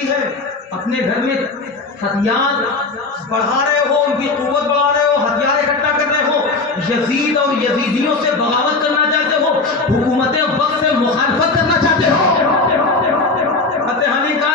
کی ہے, اپنے گھر میں ہتھیار بڑھا رہے ہو, ان کی قوت بڑھا رہے ہو, ہتھیار اکٹھا کر رہے ہو, یزید اور یزیدیوں سے بغاوت کرنا چاہتے ہو, حکومت وقت سے مخالفت کرنا چاہتے ہو.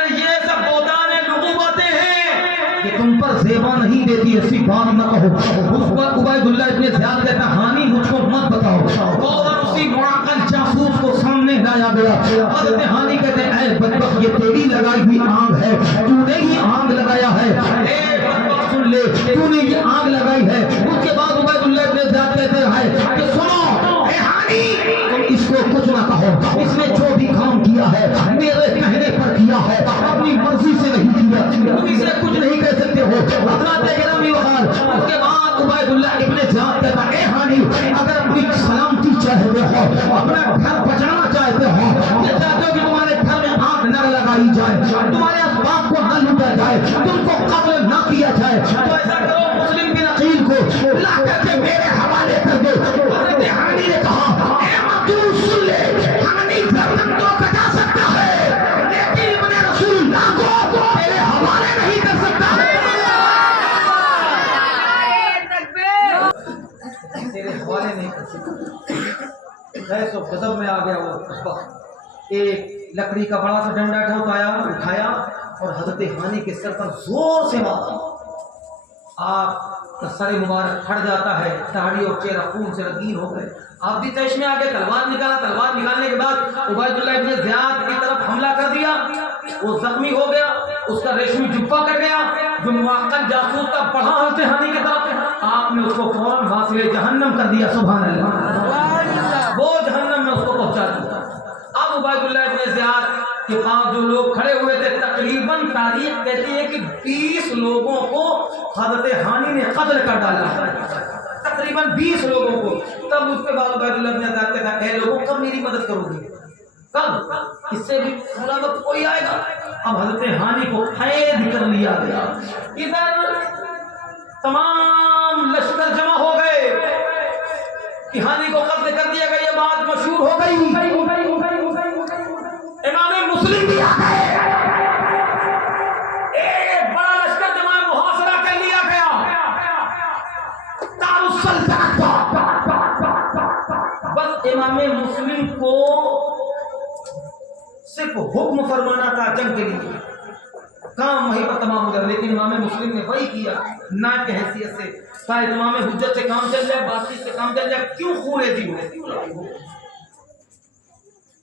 یہ سب بہتان لغو باتیں ہیں کہ تم پر زیبا نہیں دیتی, ایسی بات نہ کہو. اس پر عبید اللہ ابن زیاد کہتا ہانی مجھ کو مت بتاؤ, اور اسی معقل جاسوس کو سامنے لایا گیا. حضرت ہانی کہتے ہیں اے بدبخت, یہ تیری لگائی ہوئی آگ ہے, تو نے ہی آگ لگایا ہے. اے بدبخت سن لے, تو نے یہ آگ لگائی ہے. اس کے بعد عبید اللہ ابن زیاد کہتے ہیں کہ سنو اے ہانی, تم اس کو کچھ نہ کہو, اس نے جو بھی کام کیا ہے میرے کہنے پر کیا ہے, اپنی مرضی سے نہیں کیا, تم اسے کچھ نہیں کہہ سکتے ہو. حضرت گرامی وقار, اس کے بعد عبید اللہ ابن زیاد کہتا اے ہانی, اگر اپنی سلامتی چاہتے ہو, اپنا گھر بچانا چاہتے ہو, یہ چاہتے ہو کہ تمہارے گھر میں آگ نہ لگائی جائے, تمہارے اسباب کو نہ لوٹا جائے, تم کو قتل نہ کیا جائے, تو ایسا کرو مسلم بن عقیل کو لا کر کے میرے حوالے کر دو. حضرت ہانی نے کہا اے مقتول سن لے, ہانی گردن تو کٹا سکتا ہے لیکن ابن رسول اللہ کو تیرے حوالے نہیں کر سکتا ہے. تیرے حوالے نہیں کر سکتا. غیظ و غضب میں آ گیا وہ, ایک لکڑی کا بڑا سا ڈنڈا اٹھایا اور حضرت ہانی کے سر پر زور سے مارا. آپ کا سر مبارک پھٹ جاتا ہے, داڑھی اور چہرہ خون سے رنگین ہو گئے. آپ بھی تیش میں آ کے تلوار نکالا, تلوار نکالنے کے بعد عبید اللہ ابن زیاد کی طرف حملہ کر دیا. وہ زخمی ہو گیا, اس کا ریشمی جبہ کٹ گیا, جو معقل جاسوس کا بڑھا حضرت ہانی کی طرف, آپ نے اس کو فوراً واصل جہنم کر دیا. سبحان اللہ, وہ جہنم میں اس کو پہنچا دیا. اب عبید اللہ ابن زیاد کے پاس جو لوگ کھڑے ہوئے تھے, تقریباً تاریخ کہتی ہے کہ 20 لوگوں کو حضرت ہانی نے قتل کر ڈالا, تقریباً 20 لوگوں کو. تب اس کے بعد عبید اللہ ابن زیاد کہتا ہے اے لوگوں, کب میری مدد کرو گے, کب, اس سے بھی بڑا وقت کوئی آئے گا. اب حضرت ہانی کو قید کر لیا گیا. ادھر تمام لشکر جمع ہو گئے کہ ہانی کو قتل کر دیا گیا. یہ بات مشہور ہو گئی. امام مسلم بھی آ گئے, ایک بڑا لشکر جمع, محاصرہ کر لیا گیا. دارالسلطنت بس امام مسلم کو صرف حکم فرمانا تھا جنگ کے لیے, کام وہی پر تمام ہو گیا. لیکن امام مسلم نے وہی کیا نائب کی حیثیت سے, شاید امام حجت سے کام چل جائے, باقی سے کام چل جائے, کیوں خورے دی ہو.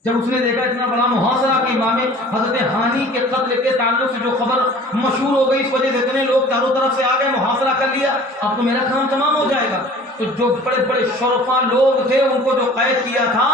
جب اس نے دیکھا اتنا بڑا محاصرہ کہ امام حضرت ہانی کے قتل کے تعلق سے جو خبر مشہور ہو گئی, اس وجہ سے اتنے لوگ چاروں طرف سے آ گئے, محاصرہ کر لیا, اب تو میرا کام تمام ہو جائے گا. تو جو بڑے بڑے شرفا لوگ تھے ان کو جو قید کیا تھا,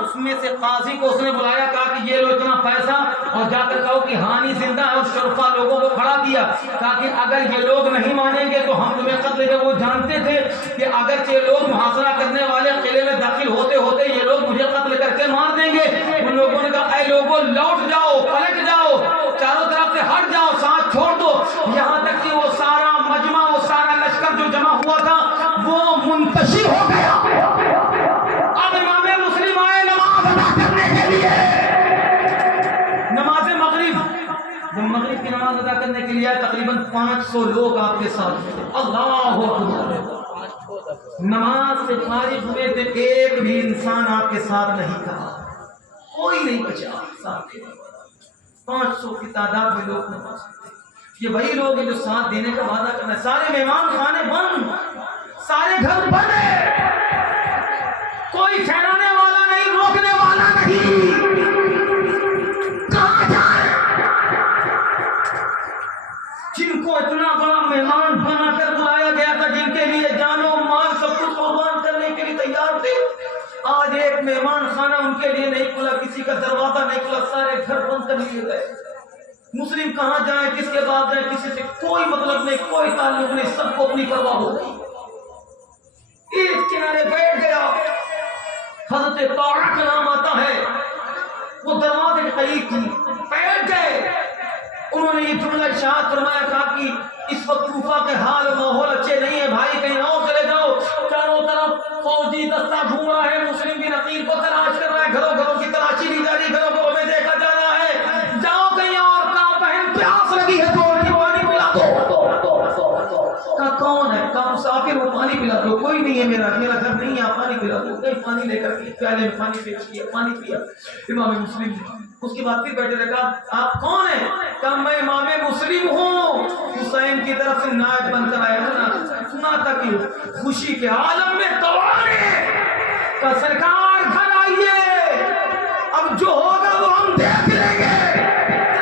اس میں سے قاضی کو اس نے بلایا, کہا کہ یہ لو اتنا پیسہ, اور جا کر کہو کہ ہانی زندہ ہے. اور شرفا لوگوں کو کھڑا کیا, تاکہ اگر یہ لوگ نہیں مانیں گے تو ہم تمہیں قتل دیں گے. وہ جانتے تھے کہ اگر یہ لوگ محاصرہ کرنے والے قلعے میں داخل ہوتے ہوتے یہ لوگ مجھے قتل کر کے مار دیں گے. ان لوگوں نے کہا اے لوگوں, لوٹ جاؤ, پلٹ جاؤ, چاروں طرف سے ہٹ جاؤ, ساتھ چھوڑ دو. یہاں تک کہ وہ سارا مجمع, وہ سارا لشکر جو جمع ہوا تھا وہ منتشر ہو گیا. اب امام مسلم آئے نماز ادا کرنے کے لیے, نماز مغرب. جب مغرب کی نماز ادا کرنے کے لیے آئے, تقریباً 500 لوگ آپ کے ساتھ تھے. اللہ اکبر. نماز سے فارغ ہوئے تھے, ایک بھی انسان آپ کے ساتھ نہیں تھا, کوئی نہیں بچا. 500 کی تعداد میں لوگ نماز پڑھتے. یہ وہی لوگ ہیں جو ساتھ دینے کا وعدہ کرنا ہے. سارے مہمان خانے بند, سارے گھر بند ہیں, کوئی ٹھہرانے والا نہیں, روکنے والا نہیں. کہاں جائے؟ جن کو اتنا بڑا مہمان بنا کر بلایا گیا تھا, جن کے لیے جان و مال سب کچھ قربان کرنے کے لیے تیار تھے, آج ایک مہمان خانہ ان کے لیے نہیں کھلا, کسی کا دروازہ نہیں کھلا, سارے گھر بند کر لیے گئے. مسلم کہاں جائیں, کس کے بعد جائیں, کسی سے کوئی مطلب نہیں, کوئی تعلق نہیں, سب کو اپنی پرواہ ہو گئی. ایک کنارے بیٹھ گیا, حضرت طارق کا نام آتا ہے, وہ دروازے کے قریب تھی, بیٹھ گئے. انہوں نے یہ جملہ ارشاد فرمایا, کہا کہ اس وقت کوفہ کے حال و ماحول اچھے نہیں ہیں بھائی, کہیں اور چلے جاؤ. چاروں طرف فوجی دستہ گھوم رہا ہے, مسلم بن عقیل کو تلاش کر رہا ہے, گھروں گھروں کی تلاشی لی جا رہی ہے, گھروں گھروں میں دیکھا جا رہا ہے, جاؤ کہیں اور. کہاں پہنچ لگی ہے تو پانی پلا دو. کون ہے؟ کا مسافر ہو, پانی پلا دو. کوئی نہیں ہے, میرا گھر نہیں ہے, پانی پلا دو. کہیں پانی لے کر کے پیالے میں پانی پیش کیا, پانی پیا. امام مسلم. اس کے بعد پھر بیٹھے رکھا, آپ کون ہیں؟ کہ میں امام مسلم ہوں, حسین کی طرف سے نائب بن کر آیا تھا. سنا تھا کہ خوشی کے عالم میں توانے کا سرکار گھر آئیے, اب جو ہوگا وہ ہم دیکھ لیں گے.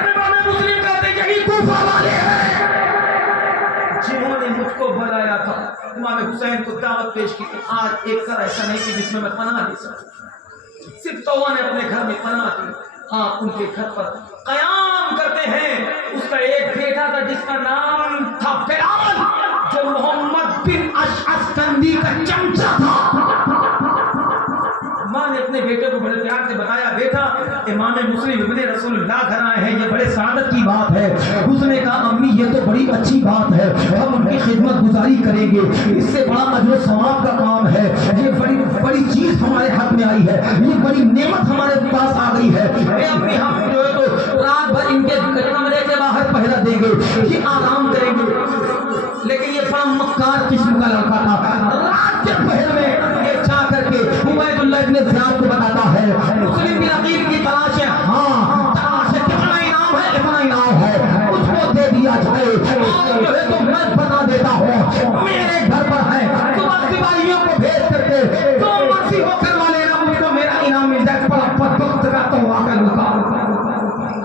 امام مسلم کہتے یہی کوفہ والے ہیں جنہوں نے مجھ کو بلایا تھا. امام حسین کو دعوت پیش کی کہ آج ایک گھر ایسا نہیں کہ جس میں پناہ لے سکوں. صرف توبہ نے اپنے گھر میں پناہ دی. آپ ان کے گھر پر قیام کرتے ہیں. اس کا ایک بیٹا تھا جس کا نام تھا بلال, جو محمد بن اشعث کندی کا چمچا تھا. ماں نے اپنے بیٹے کو بڑے پیار سے بتایا, بیٹا امام مسلم ابن رسول اللہ گھر آئے ہیں, یہ بڑے سعادت کی بات ہے. اس نے کہا امی یہ تو بڑی اچھی بات ہے, ہم ان کی خدمت گزاری کریں گے, اس سے بڑا اجر و ثواب کا کام ہے. یہ بڑی چیز ہمارے حق میں آئی ہے, یہ بڑی نعمت ہمارے پاس آ گئی ہے. اے امی ہم جو ہے تو رات بھر ان کے کمرے کے باہر پہرا دیں گے, یہ آرام کریں گے. لیکن یہ بڑا مکار قسم کا لڑکا تھا. رات کے پہر میں یہ چاہ کر کے عبید اللہ ابن زیاد کو بتاتا ہے مسلم بن عقیل کی تلاش ہے. ہاں تلاش ہے, کتنا انعام ہے, اتنا انعام ہے, مجھ کو دے دیا جائے اور جو ہے تو میں بتا دیتا ہوں میرے گھر پر ہے. صبح سپاہیوں کو بھیج کر کے جو مرضی ہو کروا لینا, مجھ کو میرا انعام مل جائے. بڑا بدبخت کا تو آ کر لکا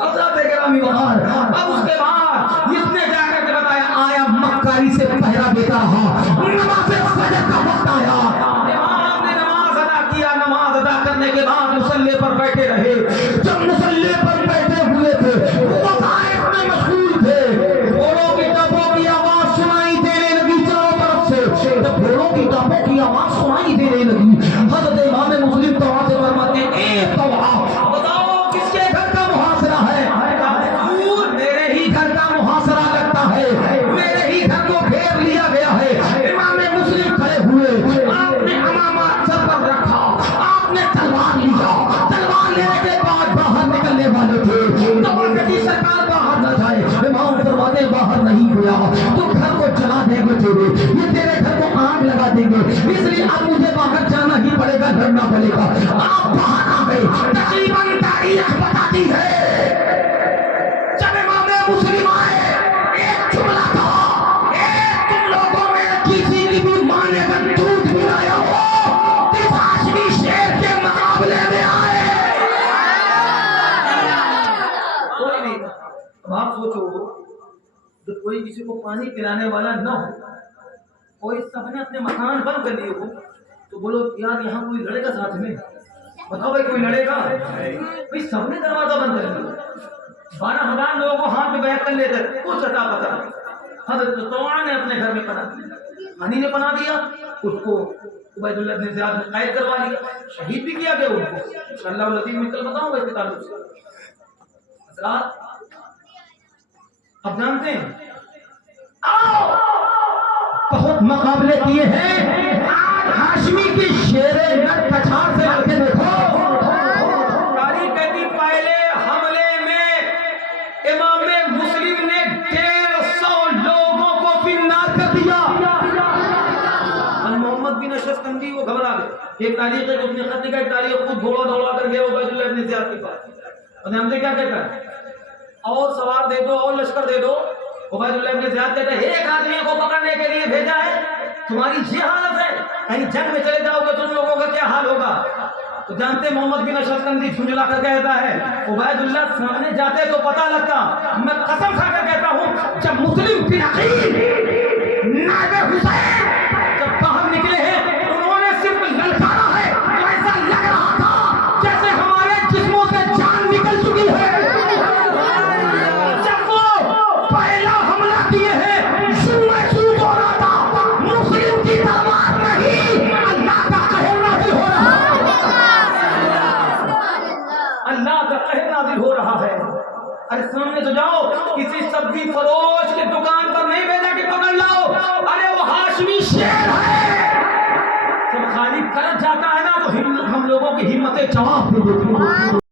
حضرت گرامی وقار. اب اس کے بعد جس نے جا کر کے بتایا, آیا مکاری سے پہرا دیتا رہا. نماز فجر کا وقت آیا, امام نے نماز ادا کیا. نماز ادا کرنے کے بعد مصلی پر بیٹھے رہے. جب مصلی پر بیٹھے ہوئے تھے وظائف میں مشغول تھے. گھوڑوں کی ٹپوں کی آواز سنائی دینے لگی چاروں طرف سے. جب گھوڑوں کی ٹپوں کی آواز سنائی دینے لگی, حضرت امام مسلم توبہ سے فرماتے ہیں اے توبہ بتاؤ کس کے گھر کا محاصرہ ہے؟ میرے ہی گھر کا محاصرہ لگتا ہے, میرے ہی گھر کو گھیر لیا گیا ہے. امام مسلم کھڑے ہوئے, آپ نے امامہ سر پر رکھا, آپ نے تلوار لیا. تلوار لینے کے بعد باہر نکلنے والے تھے. توقعی سرکار باہر نہ جائے. امام فرماتے باہر نہیں گیا تو گھر کو جلا دیں گے تیرے, یہ تیرے گھر کو آگ لگا دیں گے, اس لیے اب مجھے باہر جانا ہی پڑے گا, لڑنا پڑے گا. آپ باہر آ گئے. تقریباً تاریخ بتاتی ہے جب امام مسلم آئے ایک جملہ کہا, تم لوگوں میں کسی کی بھی ماں نے اگر دودھ پلایا ہو اس ہاشمی شیر کے مقابلے میں آئے. کوئی نہیں. اب آپ سوچو جب کوئی کسی کو پانی پلانے والا نہ ہو, کوئی سب نے اپنے مکان بند کر لیے ہو, تو بولو یار یہاں کوئی لڑے گا ساتھ میں؟ بتاؤ بھائی کوئی لڑے گا؟ بھائی سب نے دروازہ بند کر لیا. 12,000 لوگوں کو ہاتھ میں بیٹھ کر لے کر کچھ عطا پتا. حضرت طوعا نے اپنے گھر میں پناہ دیا, ہانی نے پناہ دیا, اس کو عبید اللہ بن زیاد نے قید کروا لیا, شہید بھی کیا گیا ان کو. انشاءاللہ العظیم میں کل بتاؤں گا اس کے تعلق سے. حضرات اب جانتے ہیں بہت مقابلے کیے ہیں. ہاشمی کی شیر نٹ کچھار سے لڑکے دیکھو. تاریخ کہتی پہلے حملے میں امام مسلم نے 150 لوگوں کو فنار کر دیا. محمد بن اشعث کندی وہ گھبرا گئے. ایک تاریخ ہے اس نے خط لکھا, ایک تاریخ خود گھوڑا دوڑا کر گیا عبید اللہ ابن زیاد کے پاس. اور ہم سے کیا کہتا ہے, اور سوار دے دو اور لشکر دے دو. عبید اللہ ابن زیاد کہتا ہے ایک آدمی کو پکڑنے کے لیے بھیجا ہے, تمہاری یہ حالت ہے, کہیں جنگ میں چلے جاؤ گے تم لوگوں کا کیا حال ہوگا؟ تو جانتے محمد بن اشعث کندی جھنجلا کر کہتا ہے عبید اللہ سامنے جاتے تو پتہ لگتا. میں قسم کھا کر کہتا ہوں جب مسلم بن عقیل نائب حسین جب باہر نکلے ہیں انہوں نے صرف للکارا ہے تو ایسا لگ رہا تھا جیسے ہمارے جسموں سے جان نکل چکی ہے. جب وہ پہلا حملہ کیے ہیں محسوس ہو رہا تھا مسلم کی تلوار نہیں, اللہ کا قہر نازل ہو رہا ہے. اللہ کا قہر نازل ہو رہا ہے. ارے سامنے تو جاؤ, کسی سبزی فروش کے دکان پر نہیں بھیجا کہ پکڑ لاؤ, ارے وہ ہاشمی شیر ہے. جب خالی کرت جاتا ہے نا تو ہم لوگوں کی ہمتیں جواب دے دیتی ہیں.